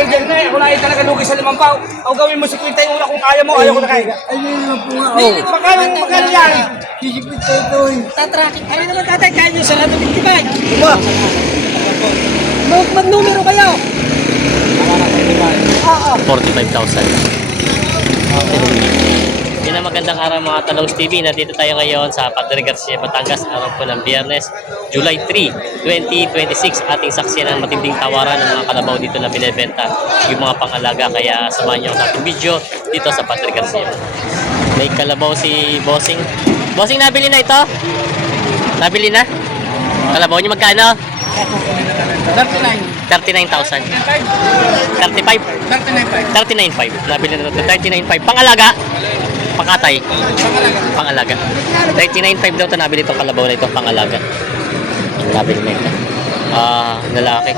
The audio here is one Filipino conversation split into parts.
Diyan na, ako na talaga lugi sa 5 pao. O gawin mo 50 yung una kung kaya mo, ayaw ko na kaya. Ayun po nga. Hindi, magkano yan? Sisipit tayo ito eh. Tatracking. Ano naman tatay, kaya nyo sarado 55. Diba? Mag-numero kayo. 45,000. Yun ang magandang araw mga Talongs TV. Nandito tayo ngayon sa Padre Garcia, Batangas. Araw po ng Biyernes, July 3, 2026. Ating saksiyan ng matinding tawaran ng mga kalabaw dito na binibenta yung mga pangalaga. Kaya samahan nyo sa ating video dito sa Padre Garcia. May kalabaw si Bossing. Bossing, nabili na ito? Nabili na? Kalabaw niyo magkano? 39,000. 35? 39,500. Nabili na ito. 39,500. Pangalaga? Pakatay? Pangalaga. 39,500 daw ito. Nabili itong kalabaw na ito. Pangalaga. Nabili na ito. Lalaki.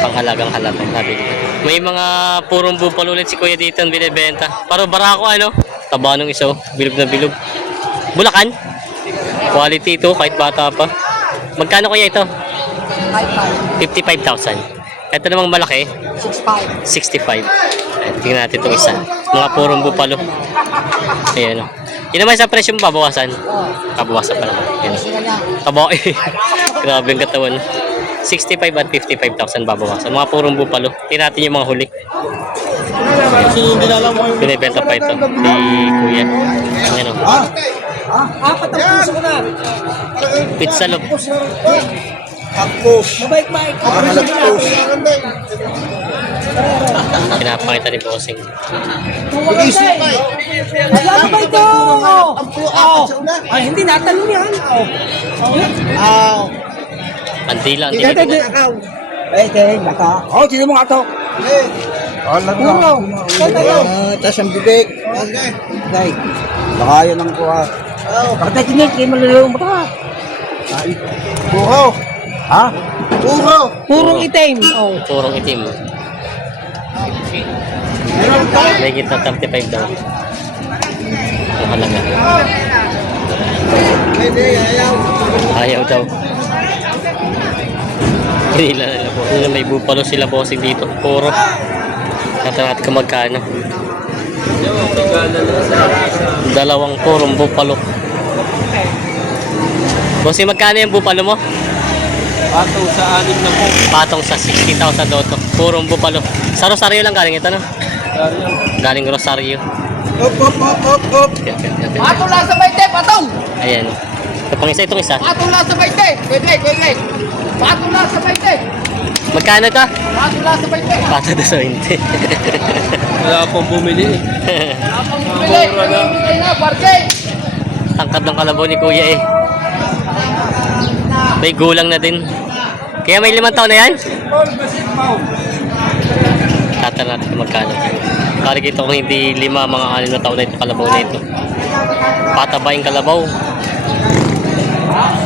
Pangalagang halata. Nabili. May mga purong bupal ulit si Kuya dito ang binibenta. Paro barako ano? Taba nung iso. Bilog na bilog. Bulacan? Quality ito. Kahit bata pa. Magkano kaya ito? 55,000. Ito namang malaki. 65. Tingnan natin itong isa. Mga purong bupalo. Ayan o. Yun naman sa presyo mo babawasan. Babawasan pa naman. Ayan. Taba eh. Grabe ang katawan. 65 at 55,000 babawasan. Mga purong bupalo. Tingnan natin yung mga huli. Binibenta pa ito. Si Kuya. Ayan o. Apat ang puso ko na. Pizza loop. Mabait-bait. Pinapakita ni Bossing. Wala ba ito? Ay, hindi natanong yan. Andila. Oh, sino mo nga ito? Tapos ang bibig. Okay. Baka yan ang kuha. Bakit tinig? Kayo malulong mo ka. Puro. Ha? Puro. Purong itim. Oh. Purong itim. May kita 35 daw. Ang halaga. Ayaw daw. Hindi lang nila po. May bupalo sila Bossing dito. Puro. Natin natin kung magkano. Dalawang purong bupalo. Bossing, magkano yung bupalo mo? Patong sa 6 na po. Patong sa 60,000 daw ito. Purong bupalo. Sa Rosario lang galing ito, no? Galing Rosario. Op. Patong lang sa 20, patong! Ayan. Ito pang isa, itong isa. Patong lang sa 20. Pwede. Patong lang sa 20. Magkano ito? Patong lang sa 20. Patong na sa 20. Wala akong bumili. Wala akong bumili. Bumili na, parking! Tangkad ng kalabaw ni Kuya eh. May gulang na din. Kaya may 5 taon na yan? Tatan natin kung magkano. Karig ito kung hindi 5, mga 6 na taon na ito kalabaw na ito. Pataba yung kalabaw.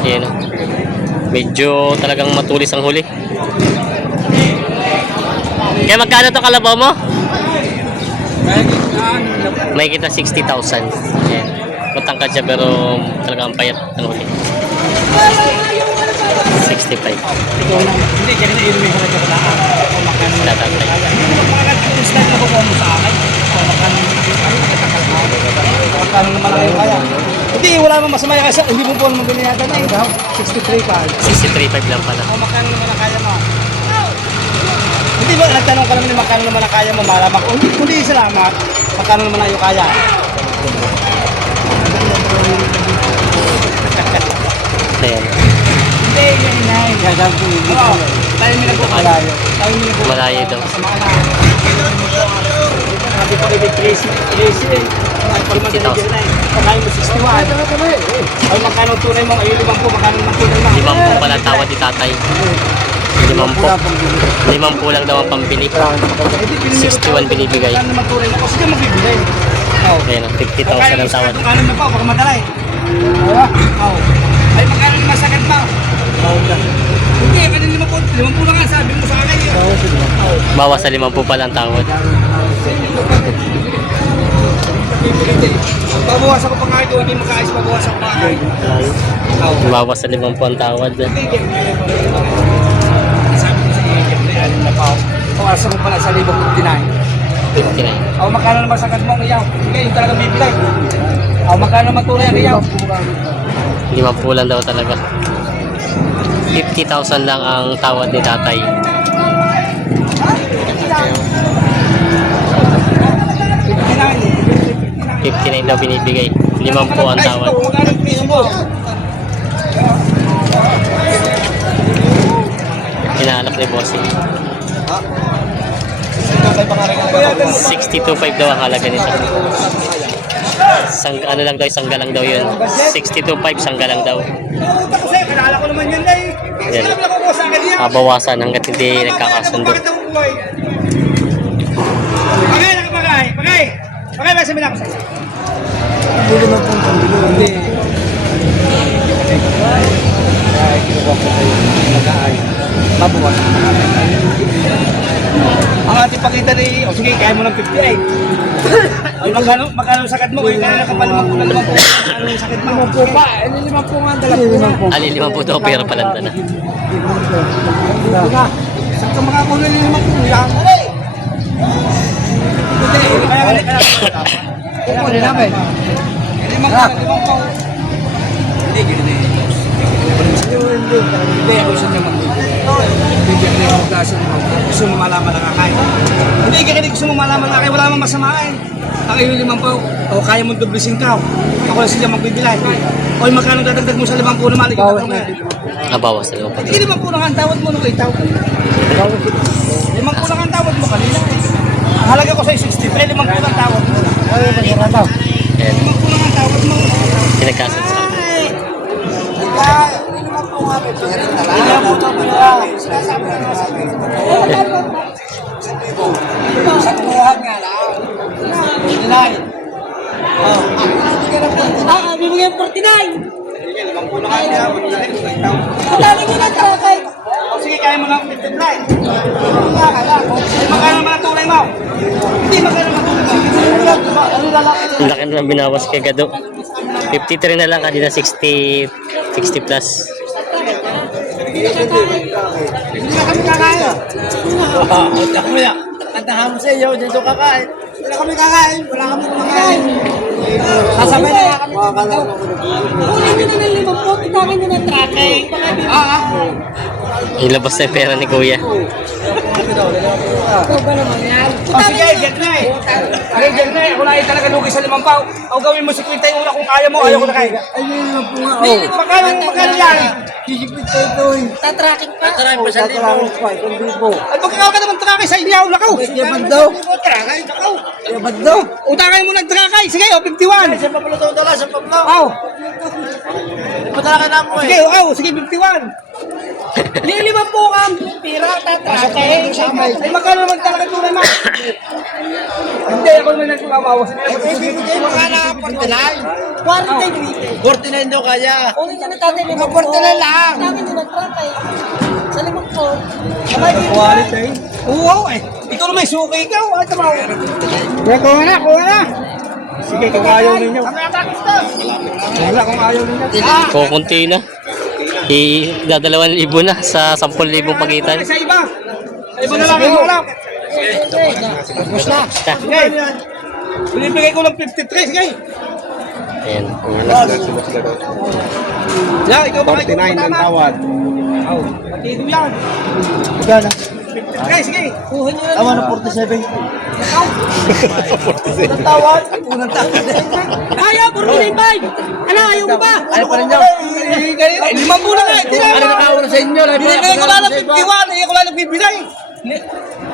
Ayan o. Medyo talagang matulis ang huli. Kaya magkano ito kalabaw mo? May kita 60,000. Ayan. Matangkad siya pero talagang payat ang huli. 65. Hindi, kaya na yun may halaga ko lang. Tatantay. Magkano naman kayo kaya? Hindi, wala naman masama kasi hindi mo po naman binayatan na eh. 63 pa. 63.5 lang pala. O magkano naman ang kaya mo? Hindi ba, nagtanong ka naman ni magkano naman ang kaya mo, malamak. Hindi, salamat. Magkano naman ang yung kaya? Ayan. Hindi, yan. Tayo may nagpapalayo. Malayo daw. Sabi ko kay Tracy eh. Pagkain mo 61. Ay, magkano tunay mo? Ayun, 50. Magkano naman tunay mo? 50 pala tawad ni tatay. 50. 50 lang daw ang pambili. 61 binibigay. Magkano naman tunay mo? Kasi dyan magbibigay. Ayan, 50,000 ang tawad. Magkano naman pa? Baka madalay. Ay, magkano naman sakit pa? Hindi, kanina 50 lang nga. Sabi mo sa akin. Bawas sa 50 pala ang tawad. Babawas ako pang kahit hindi makaayos, babawas ako pang kahit. Bawas sa 50 ang tawad. Sabi ko sa iyo, na pa. O bawasan mo pala sa 1,059. 59. O magkano naman sagad mo ang iyaw? Sige, yung talagang bibigay. O magkano naman tunay ang iyaw? 50 lang daw talaga. 50,000 lang ang tawad ni tatay. 59 daw binibigay. 50 ang tawad. Ay, magkano ang piso mo? Hinahanap ni Bossing. 62.5 daw ang halaga nito. Ano lang daw, sangga lang daw yun. 62.5, sangga lang daw. Ako sa'yo, kilala ko naman yan na eh. Yan. Sino naman ako sa akin yan? Bawasan hanggat hindi nagkakasundo. Pagay, nakapagay. Pagay. Pagay, may sabihin ako sa'yo. Hindi naman po ang hindi. Kaya kinuha ko kayo mag-aay. Mabuwas. Ang ating pakita ni, o sige, kaya mo ng 58. Ay, magkano sakit mo? Kaya kaya nakapalimang po na naman po. Ano yung sakit mo? Limang po pa. Ano limang po nga ang dala po na? Ali, 50 daw, pero palanda na. Saan ka makakuha ng limang po? Yan. Hindi, kaya. Kukunin namin. Limang po. Hindi, gini. Hindi, ako siya naman. Bigyan na yung klase mo. Gusto mo malaman na kakain. Hindi, kaya gusto mo malaman na kakain. Wala namang masamain. Ang iyo 5 o kaya mong dublisin ka. Ako lang siya magbibilay. O yung magkano dadagdag mo sa 5 na mali. Nabawas na daw. Hindi 5 lang ang tawad mo nung itaw. 5 lang ang tawad mo kanina. Ang halaga ko sa 63, 5 lang tawad mo. 5 Ayan, lang ang tawad mo. pinagkasal sa Bibigyan 49. Sige, kaya mo lang 59. Magkano naman ang tunay mo? Hindi, magkano naman ang tunay mo? ang laki na ng binawas kay Gado. 53 na lang, kanina 60 plus. Hindi na kami kakain. Kantahan mo sa iyo, dito kakain. Hindi na kami kakain. Wala kami kumakain. Sasabay na kami. Kunin nyo na ng 5 po, pitakin nyo ng tracking. Ilabas na yung pera ni Kuya. Ikaw ba naman yan? O sige, get na eh. Okay, get na eh. Ako na talaga lugi sa 5 pao. O gawin mo 50 yung una kung kaya mo. Ayaw ko na kayo. Ayun lang po nga. Magkano yan? Sisipit tayo ito eh. Tatracking pa? Tatrahin pa sa libo. Ay, pagkakaw ka naman trakay sa inyo. Lakaw. Kaya ba't daw? Trakay, lakaw. Kaya ba't daw? Utakay mo nagtrakay. Sige, o 51. Sa papalutong dala, sa paplo. Aw. Patala na mo Sige, aw. Sige, 51. Hindi 5 po ang pira, tatracking. Ay, magkano naman talaga tunay mo? Hindi, ako naman nagkukawawas. Makala, 49. 49. 49 daw kaya. Kunin ka na tatay 5 po. 49 lang. Pitakin nyo ng tracking. Sa 5 po. Quality. Oo, eh. Ikaw naman, suki ikaw. Ano ba? Kuha na, kuha na. Sige, kung ayaw ninyo. Wala, kung ayaw ninyo. Kukunti na. Dadalawan libo na sa 10,000 pagitan. Sa iba. Sa iba na lang, ikaw lang. Tapos na. Sige. Binibigay ko lang 53, sige. Ayan. Yan, ikaw ba? 49 ang tawad. Aw, pati ito yan. Magana. 53, sige. Kuha nyo na. Tama na 47. Unang tawad. Unang tawad. Ayaw, 49.5. Ano, ayaw mo ba? Ayaw pa rin niyo. Ay, 5 muna nga. Ano nakauna sa inyo? Binibigay ko lang ng 51. Hindi ko lang nagbibigay.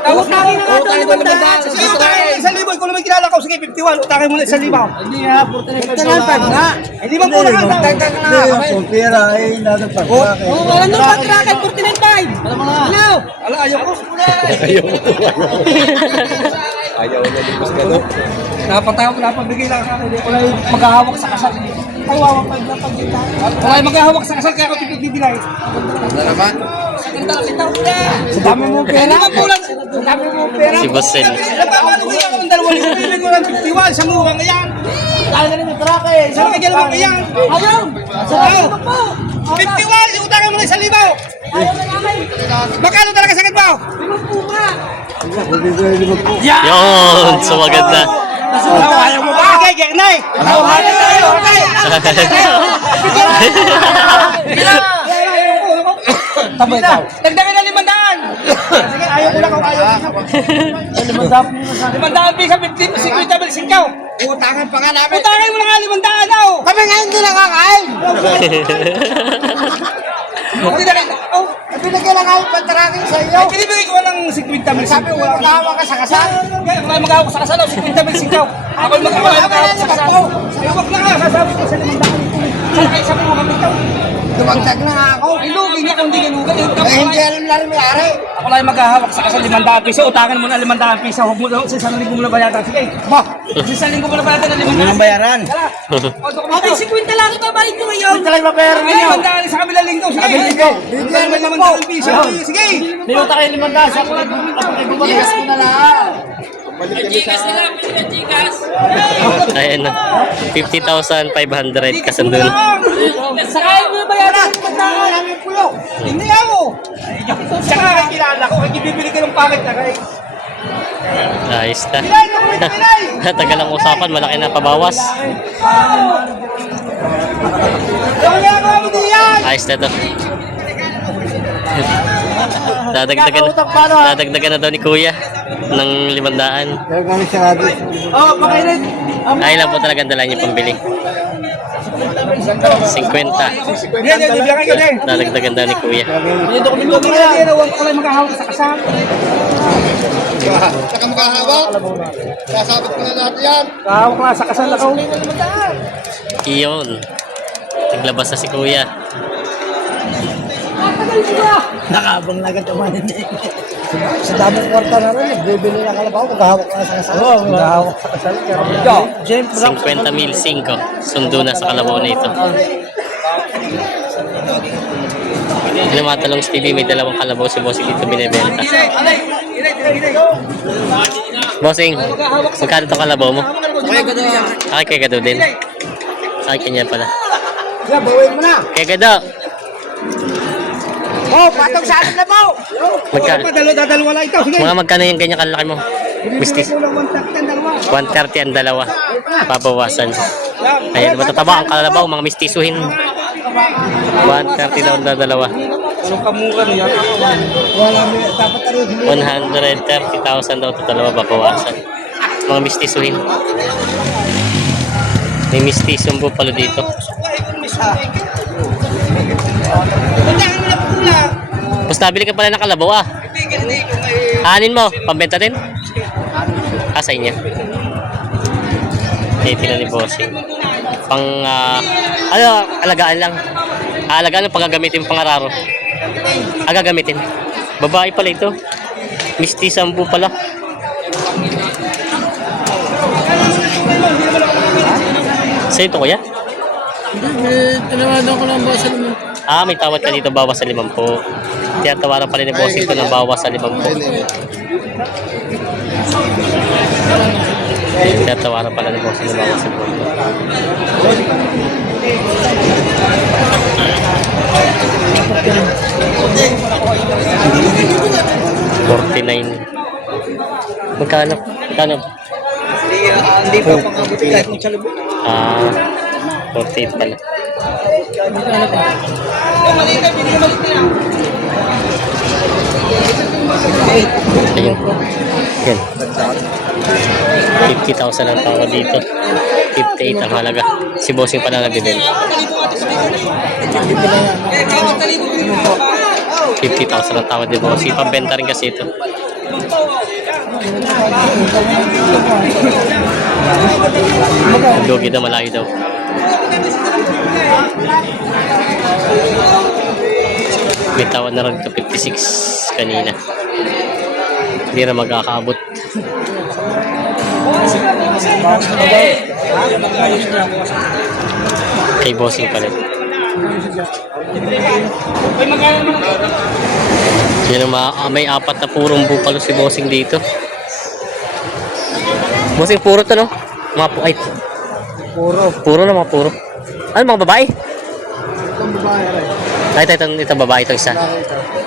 Utangin na nga daw Utangin naman na naman. dahil. Sige, utangin mo 1,000. Ikaw naman kilala ko. Sige, 51. Utangin mo na 1,000. Hindi nga, 49 nga. Hindi man po na nga. Kung pera ay nadagpag. Oh, ano ba tracking 49.5? Ano? Ala, ayaw ko. Napabigay lang sa akin. Hindi ko lang maghahawak sa kasal. Ay, wawak pa yung pagkita. Wala yung maghahawak sa kasal, kaya ako pipipilay. Sa dami mo pera. Sa dami mo pera. Si Bossel. Napapalo ko yung 2,000. Bibili ko lang 51. Sa mukha nga yan. Kaya na rin yung truck eh. Sa mga galawa ka yan. Ayaw! Ayaw. 51. Utangin mo na 1,000. Magkano talaga sakit mo? Yun, sumagad na. Ayaw mo ba? Okay, Geknay! Hati tayo, hati! Tama ikaw. Dagdagan na 500! Sige, ayaw ko lang kung ayaw ko. 500 piso, 50 bilis ikaw. Utangan pa nga namin. Utangan mo na nga 500 daw. Kami nga hindi nakakain. Hindi na kayo. Oh, Pinagyan lang ako pantarangin sa iyo. pinibigay ko ng 50 bilis. Sabi ko, Magawa ka sa kasal. Wala mag-awak sa kasalaw, 50 bilis ikaw. Ako mag-awak sa kasalaw. Huwag na nga, sasabi ko sa 500. Sana kayo sabi mo kami ikaw. Dumagdag na nga ako. Ay, lugi nga kung hindi ganugan. Hindi alam lang may ari. Ako lang maghahawak sa kasal 500 piso. Utangan mo na 500 piso. Huwag mo na, sa isang linggo mo na bayatan. Sige. Ba, sa isang linggo mo na bayatan ng 500. Hindi nang bayaran. Okay, 50 lang ibabalik ko ngayon. Ito lang mabayaran Ay, 500 sa kabilang linggo. Sige. Kabilang linggo. Bigyan mo 500 piso. Sige. Niluta kayo 500 sa Gigas ko na lang. Ayan na. 50,500 kasundo na. Sakayin mo na bayaran. Hindi ako. Saka kakilala ko. Kaya bibili ka ng packet na kayo. Ayos na. Bilay, nakulit bilay. Tagal ang usapan, malaki na pabawas. Yung ginagawa mo diyan. Ayos na to. Dadagdagan na daw ni Kuya ng 500. Kaya kami siya natin. Oh, pakainin. Ay lang po talaga ang dala niya pambili. 50. Yan, bilangan ko din. Dadagdagan daw ni Kuya. Yung dokumento ko yan, huwag ko lang maghahawak sa kasal. Saka makahawak. Sasabit ko na lahat yan. Kahawak na sa kasal ako. Iyon. Naglabas na si Kuya. Nakabang na agad naman hindi. Sa daming kwarta na rin, nagbibili na kalabaw, maghahawak na sa kasal. Oo, maghahawak sa kasal. James, 50,005. Sundo na sa kalabaw na ito. Lumatalong si TV, may dalawang kalabaw si Bossing dito binibenta. Bossing, magkano itong kalabaw mo? Ay, kay Gado din. Ay, kanya pala. bawin mo na. Kay Gado. Oh, patong sa akin na po. Magkano? Dadalawa lang ito. Sige. Mga magkano yung ganyan kalaki mo? Mistis. 130 ang dalawa. Pabawasan. Ayan, matataba ang kalabaw, mga mistisuhin. 130 daw ang dalawa. Anong kamura niya? Wala mo, dapat ano. 130,000 daw ito dalawa babawasan. Mga mistisuhin. May mistisong bupalo dito. Tapos nabili ka pala ng kalabaw ah. Hanin mo, pambenta din? Ah, sa inyo. Titignan ni Bossing. Pang, alagaan lang. Alagaan lang pagagamitin pang araro. Gagamitin. Babae pala ito. Mistisang pala. Sa ito kuya? Tinawadan ko lang ba sa naman? Ah, may tawad ka dito bawas sa 50. Tiyatawaran pala ni Bossing ito ng bawas sa 50. Tiyatawaran pala ni Bossing ng bawas sa 49. Magkano? Magkano? Hindi pa pakabuti kahit mo sa lubog. Ah, 48 pala. Ayun. Yan. 50,000 ang tawad dito. 58 ang halaga. Si Bossing pa na nagbibenta. 50,000 ang tawad ni Bossing. Pambenta rin kasi ito. Ang lugi daw, malayo daw. May tawad na rin ito 56 kanina. Hindi na magkakaabot. Kay Bossing pala. Yan ang may apat na purong bupalo si Bossing dito. Bossing puro to no? Mga ay, puro na mga puro. Ano mga babae? Itong babae rin. Ay, ito babae ito isa.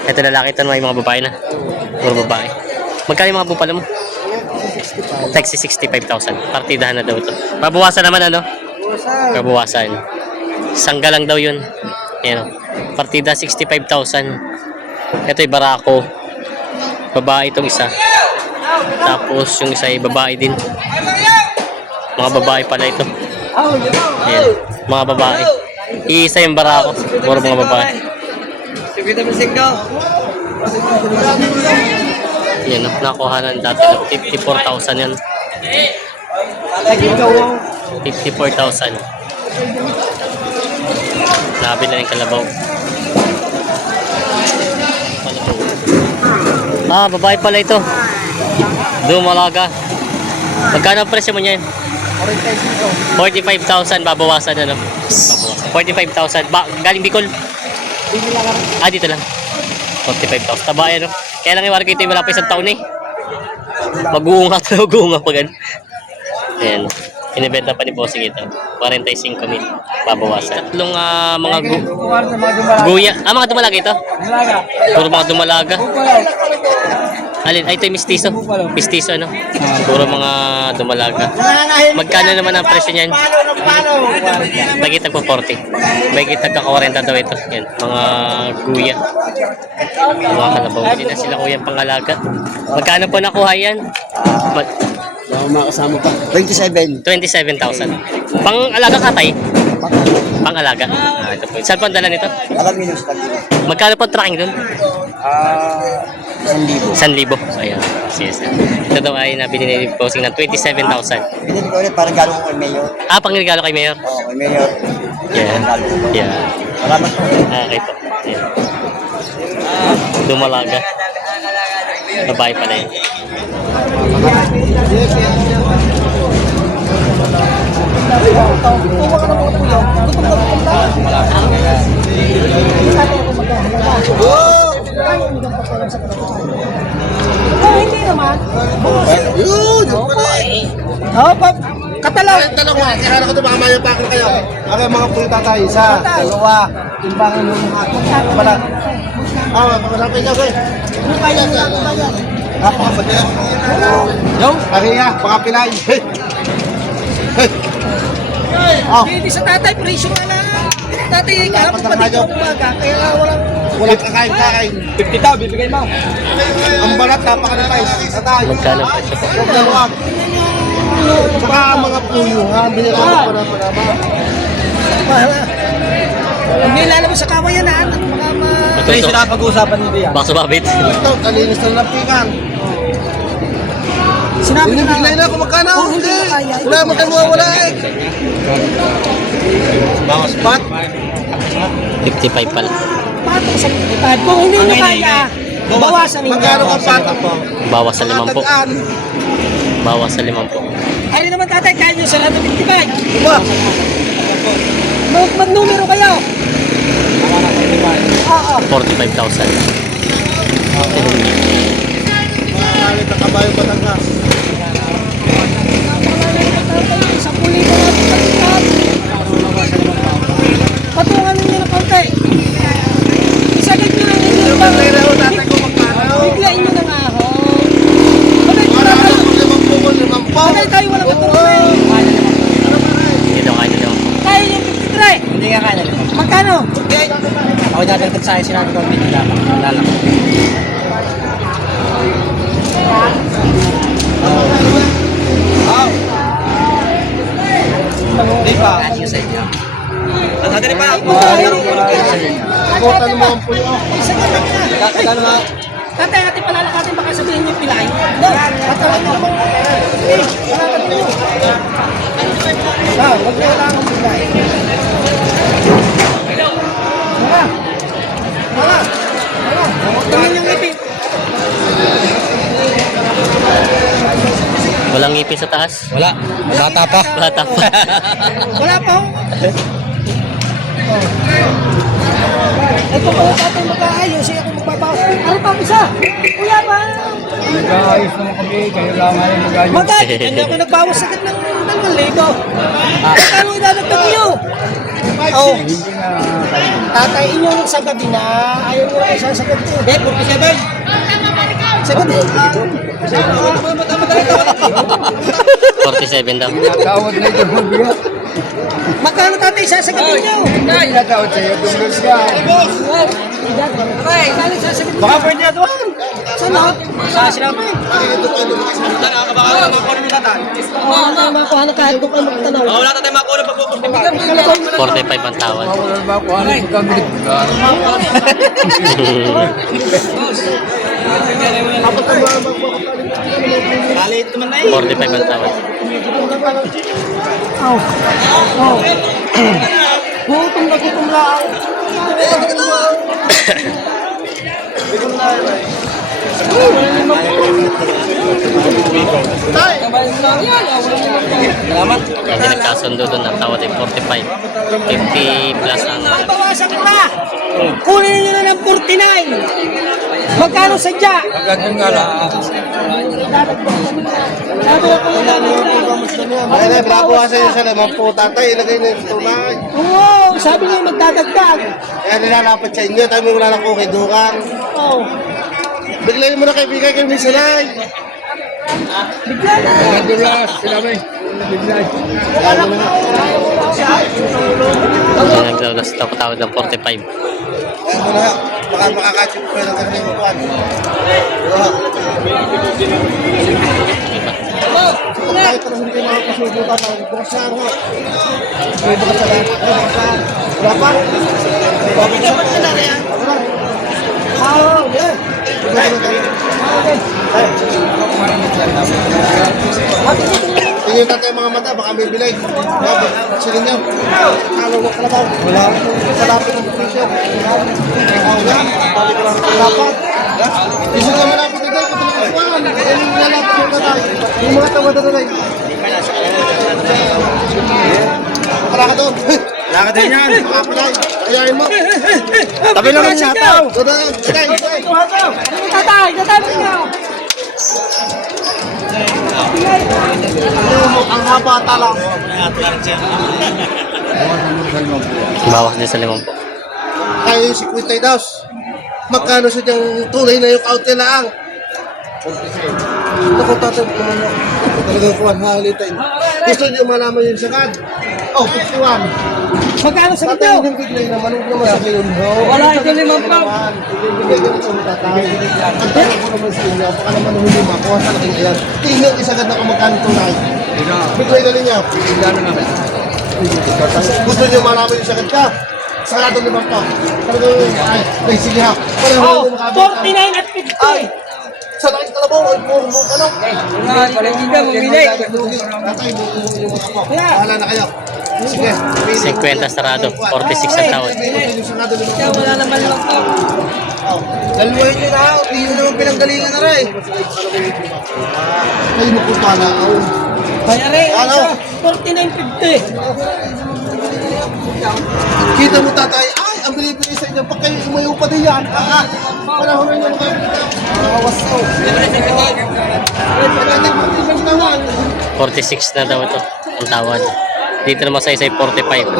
Ito lalaki, ito may mga babae na. Puro babae. Magkano yung mga bupalo mo? Taxi 65,000. Partidahan na daw ito. Babawasan naman ano? Babawasan. Sangga lang daw yun. Ayan o. Partida 65,000. Ito ay barako. Babae itong isa. Tapos yung isa ay babae din. Mga babae pala ito. Ayan. Mga babae. Iisa yung barako. Puro mga babae. Yan, nakuhanan dati ng 54,000 yan. 54,000. Nabili na yung kalabaw. Ah, babae pala ito. Dumalaga. Magkano ang presyo mo niyan? 45,000 babawasan ano? Babawasan. 45,000. Galing Bicol? Ah, dito lang. 45,000. Taba yan, no? Kaya lang yung market ito, wala pa isang taon eh. Mag-uunga pag ano. Ayan. Inibenta pa ni Bossing ito. 45,000 babawasan. Tatlong mga guya. Ah, mga dumalaga ito? Puro mga dumalaga. Alin? Ay, ito yung mistiso. Mistiso, ano? Puro mga dumalaga. Magkano naman ang presyo niyan? Bagit po 40. Bagit ka 40 daw ito. Yan, mga guya. Mga kalabaw. Hindi na sila kuyang pangalaga. Magkano po nakuha yan? Makasama pa. 27. 27,000. Pang-alaga katay? Pang-alaga. Ah, ito po. Saan po ang dala nito? Alam niyo sa tagpo. Magkano po tracking doon? 1,000. 1,000. Ayan. Yes. Ito daw ay nabili ni Bossing ng 27,000. Binili ko ulit parang gano'n ko kay Mayor. Ah, pangregalo kay Mayor? Oo, kay Mayor. Yeah. Yeah. Salamat po. Ah, okay po. Yeah. Dumalaga. Babae pala yun. Oh, hindi naman. Yun! Oh, katalaw. Dalawa, kaya ko ito baka mayo pa ako kayo. Ako mga puyo tatay, isa, dalawa, timbangan mo mga ako. Wala. Wala pa ikaw eh. Ano kaya nila? Ano kaya? Napakasagya. Yung? Ariya, baka pilay. Oh. Hindi sa tatay, presyo nga lang. Tatay, kahapon pa dito ang umaga, kaya walang... Walang kakain-kain. 50 daw, bibigay mo. Ang balat, napakanipay. Tatay. Magkano ang presyo po? Huwag dalawa. Saka mga puyo, ha? Binira ko para Bahala. Hindi lalabas sa kawayan na. Baka ma... Ito, ito. Sila pag-uusapan nito yan. Bakso babit. Ito, kalinis na lapikan. Sinabi ko na. Binibigay na ako magkano. Oh, hindi na kaya. Wala, magkano wala eh. Bawas pat. 55 pala. Pato sa pitad. Kung hindi nyo kaya, bawasan ninyo. Magkano ang pat po? Bawas sa 5 po. Bawas sa 5 po. Ay naman tatay, kaya nyo sa lahat ng 55. Diba? Mag-numero kayo. Oo. 45,000. Mahalit na kabayo Batangas. Sa puli ko natin pagkikat. Patungan ninyo ng konti. Isagad nyo lang ninyo yung bang... Biglain nyo ng ahon. Bagay tayo walang katungan. Dito kayo daw. Kaya yung 53. Hindi nga kaya. Magkano? Ako dadalagdag sa akin, sinabi ko, hindi lalak. Hindi pa. Nadali pa ako. Kotan mo ang puyo. Isagad lang na. Ano nga? Tatay, ating palalakatin baka sabihin niyo pilay. Patalan niyo naman. Palalakatin niyo. Huwag niyo lang ang pilay. Tingnan yung ngipin. Walang ngipin sa taas. Wala. Bata pa. Bata pa. Wala pa ho. Ito po tatay mag-aayos. Ako magbabawas. Ano pa isa? Kuya ba? Nag-aayos naman kami. Kayo lang ay mag-aayos. Magkano? Hindi ako nagbawas sagad ng 2,000. Magkano idadagdag niyo? Oh. Tatay inyo sa gabi na, ayaw mo kayo sasagot ko. Hindi, 47. Sagot eh. 47 daw. Tawad na ito mabigat. Magkano tatay sasagutin niyo? Tawad sa'yo, tungkol ka. Baka pwede na doon. Sana? Sa sinabi. Nakakabaka lang mga kuno nila tayo. Oo, makuha na kahit kung ano magtanaw. Wala tayo mga kuno pagpupunti pa. 45 ang tawad. Wala ba kung ano yung kami? Kalit naman na eh. 45 ang tawad. Oh. Oh. Gutom na gutom lang. Salamat. Hindi nagkasundo doon ang tawad ay 45. 50 plus ang Bawasan ko na. Kunin niyo na ng 49. Magkano sadya? Ganun nga lang. Ay, na, babawasan niyo sa limang po, tatay, ilagay niyo yung tunay. Oo, sabi niyo magdadagdag. Kaya nilalapat sa inyo, tayo may wala lang kung kidukan. Oo. Biglayin mo na kaibigan kayo misalay. Bigla na. Nadulas, sila may. Hindi nagdaulas daw tawad ng 45. Kaya mo na, baka makakachip ko ng kanilang upuan. Tayo para hindi mga pasubukan ng buksan ho. May baka sa lahat. Wala pa? Tingin tatay mga mata, baka may bilay. Silin niyo. Kalawak ka na ba? Wala. Salapit ang presyo. Wala. Balik ko lang ang dapat. Isa na malapit na tayo. Kapag yung lalapit yung tatay. Yung mga tawad na tayo. Wala ka doon. Wala ka din yan. Ayayin mo. Tabi lang ng sataw. Tatay. Tatay, tatay niyo. Ang haba talang. Bawas din sa 50. Kaya yung 50 daw. Magkano sa diyang tunay na yung out nila ang? Naku, tatay ko naman. Talagang kuhan, halitain. Gusto niyo malaman yung sagad? Oh, 51. Magkano sa Tatay, inyo? yung biglay naman. Huwag naman sa ngayon. Wala, ito 5 pa. Bigay ko sa mga tatay. Ang tanong ko naman sa inyo, baka naman huli ba? Kuha sa laking ayan. Tingnan isagad na kung magkano tunay. Biglay na rin niya. Gusto niyo malaman yung sagad ka? Sarado naman pa. Talagang, ay, sige ha. Oh, 49 at 50. Sa laking kalabaw, ay puro mo ka lang. Hindi ka mamili. Tatay, yung mga po. Bahala na kayo. Sige. 50 sarado. 46 ang tawad. Kaya wala naman lang po. Dalawain nyo na. Hindi nyo naman pinanggalingan na rin. Ay, naku pala. Kaya rin, Ano? 49.50. Kita mo tatay, ay, ang bilibili sa inyo. Pag kayo umayo pa din yan. Panahon na yung mga awas ko. 46 na daw ito ang tawad. Dito naman sa isa ay 45.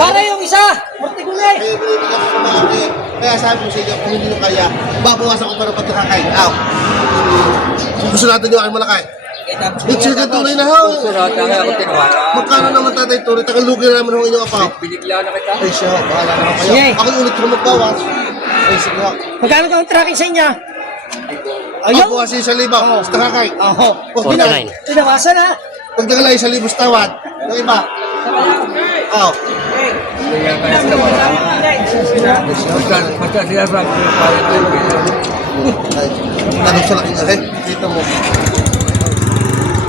Para yung isa, 49. Kaya sabi ko sa inyo, kung hindi nyo kaya, babawasan ko para pagkakakain. Aw. Gusto natin nyo ay malakay. It's yung tuloy na ho. Magkano naman tatay tuloy? Tagalugi na naman ho inyong apaw. Binigla na kita. Ay siya, bahala naman kayo. Sige. Ako yung ulit ko magbawas. Ay sige ho. Magkano ka ang tracking sa inyo? Ayaw? Ako kasi sa liba, sa kakay. Oo. Oh, 49. Tinawasan ha? pag nagalay sa libos tawad, yung iba. Oh. Pagka sila sa Ay, tanong sa laking akin. Dito mo.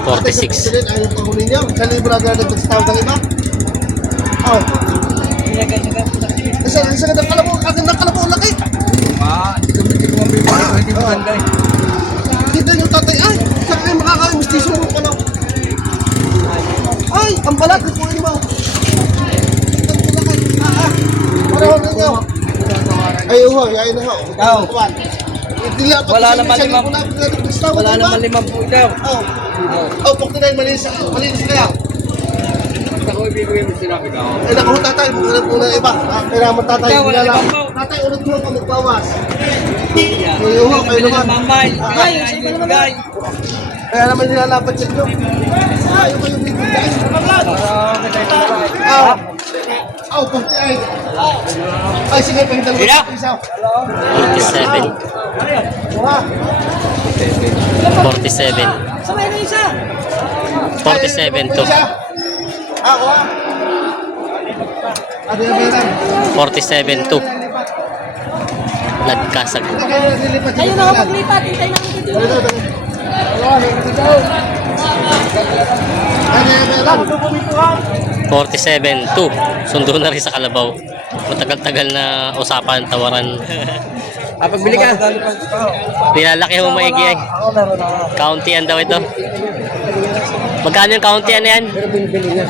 46. Ayaw pang huli niya. Sa libro na gagawin sa tawad ng iba. Oh. Isa ka ng kalabaw. Agad ng kalabaw. Laki. hindi ko mabibigay. Hindi ko banday. Dito yung tatay. Ay, saan kayo makakain? Mistiso mo pa lang. Ay, ang balat. Kukunin mo. Pareho na niyo. Ay, uho. Ay, na ho. Wala naman limang. tawad Wala ba? naman 50 daw. Oh, 49, malinis kaya. Ako ibibigay mo sinabi ka. Eh, naku, tatay, bukulan po na iba. Kailangan mo, tatay, Ikaw, wala wala lang. 50. Tatay, unod mo ka magbawas. Oo, kayo naman. Mambay. Ay, sa iba naman na. Kaya naman nilalapat sa inyo. Ayaw kayo bibigay. Oh, 48. Ay, sige, pahintang mo. Isa. 47. Kuha. 47. Sabay na isa. 47 to. Kuha. Ano yung meron? 47 to. Nagkasag. Kayo na ako paglipat. Hintay na ako dito. Ano yung meron? 47 to. Sundo na rin sa Kalabaw. Matagal-tagal na usapan, tawaran. Pagbili ka. Nilalaki mo maigi ay. County-an daw ito. Magkano yung county-an na yan? Pero binibili niya.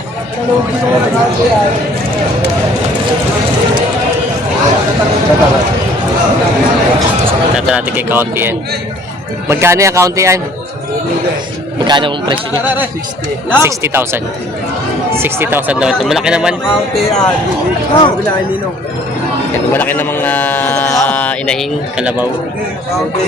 Tata natin kay county-an. Magkano yung county-an? Magkano ang presyo niya? 60,000. 60,000 daw ito. Malaki naman. Kaunti bilang ay ninong. Malaki namang inahing kalabaw. Kaunti